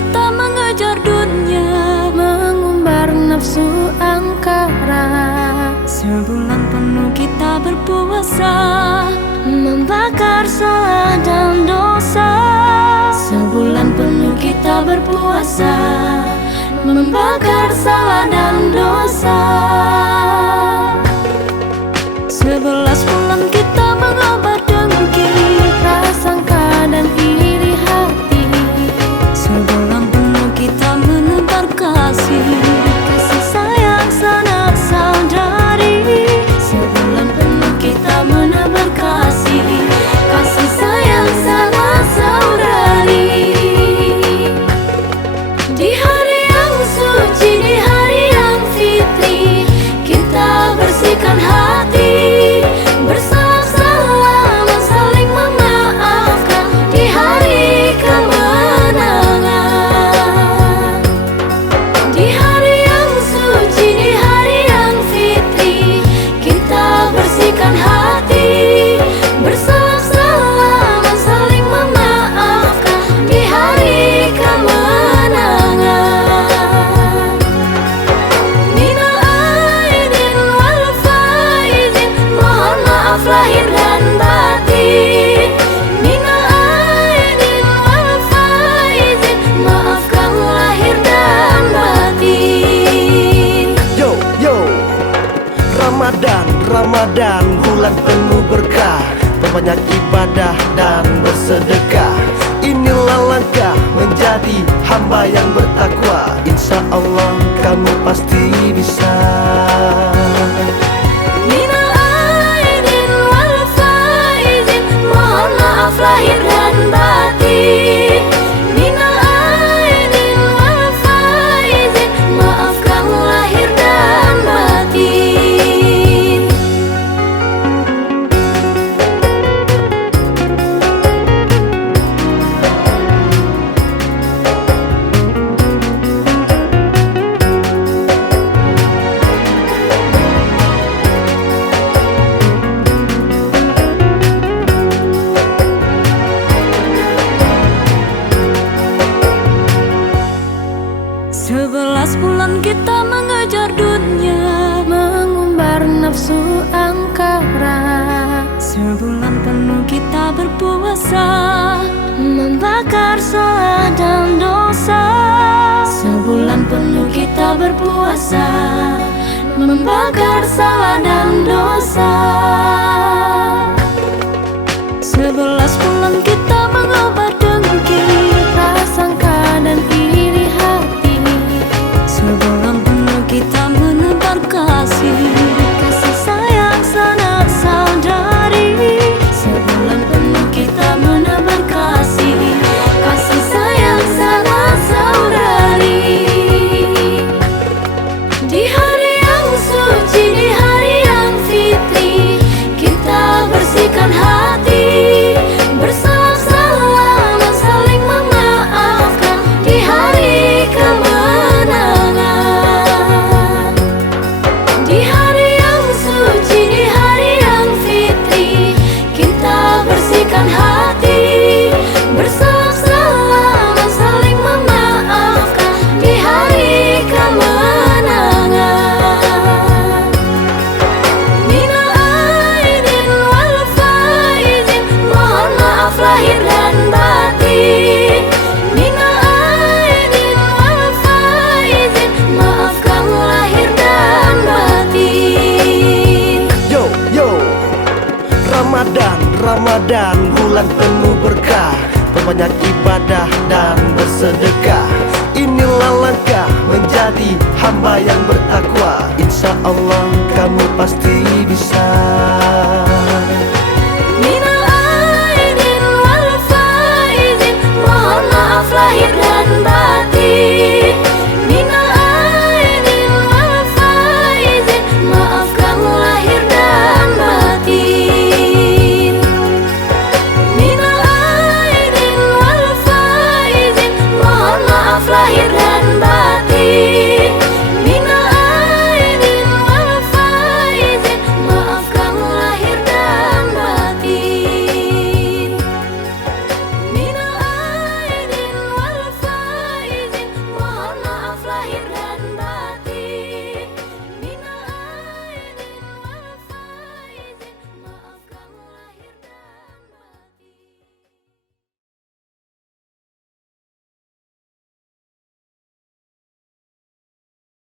kita mengejar dunia, mengumbar nafsu angkara. Sebulan penuh kita berpuasa, membakar salah dan dosa. Sebulan penuh kita berpuasa, membakar salah dan dosa. 11 bulan kita mengobar dengki, prasangka dan iri hati. Sebulan penuh kita menebar kasih, kasih sayang sanak saudari. Sebulan penuh kita menebar kasih, kasih sayang sanak saudari. Di hari yang suci, di hari yang fitri, kita bersihkan hati, bersalah salam dan saling memaafkan di hari kemenangan. Di hari yang suci, di hari yang fitri, kita bersihkan hati, bersalah salam dan saling memaafkan di hari kemenangan. Minal aidin wal faizin, mohon maaf lahir dan batin. Minal aidin wal faizin, maafkan lahir dan batin. Yo, yo, Ramadan, Ramadan, bulan penuh berkah, perbanyak ibadah dan bersedekah. Inilah langkah menjadi hamba yang bertakwa. Insya Allah kamu pasti bisa. Minal aidin wal faizin, mohon maaf lahir dan batin. Minal aidin wal faizin, maafkan lahir dan batin. Sebelas bulan kita mengejar dunia, mengumbar nafsu angkara. Sebulan penuh kita berpuasa, membakar salah dan dosa. Sebulan penuh kita berpuasa, membakar salah dan dosa. 11 bulan kita mengobar dengki, prasangka dan iri hati. Sebulan penuh kita menebar kasih, kasih sayang sanak saudari. Sebulan penuh kita menebar kasih, kasih sayang sanak saudari. Di hari yang suci, di hari yang fitri, kita bersihkan hati, bersalah salam dan saling memaafkan di hari kemenangan. Di hari yang suci, di hari yang fitri, kita bersihkan hati, bersalah salam dan saling memaafkan di hari kemenangan. Minal aidin wal faizin, mohon maaf lahir dan batin. Minal aidin wal faizin, maafkan lahir dan batin. Yo, yo, Ramadan, Ramadan, bulan penuh berkah, perbanyak ibadah dan bersedekah. Inilah langkah menjadi hamba yang bertakwa. Insya Allah kamu pasti bisa.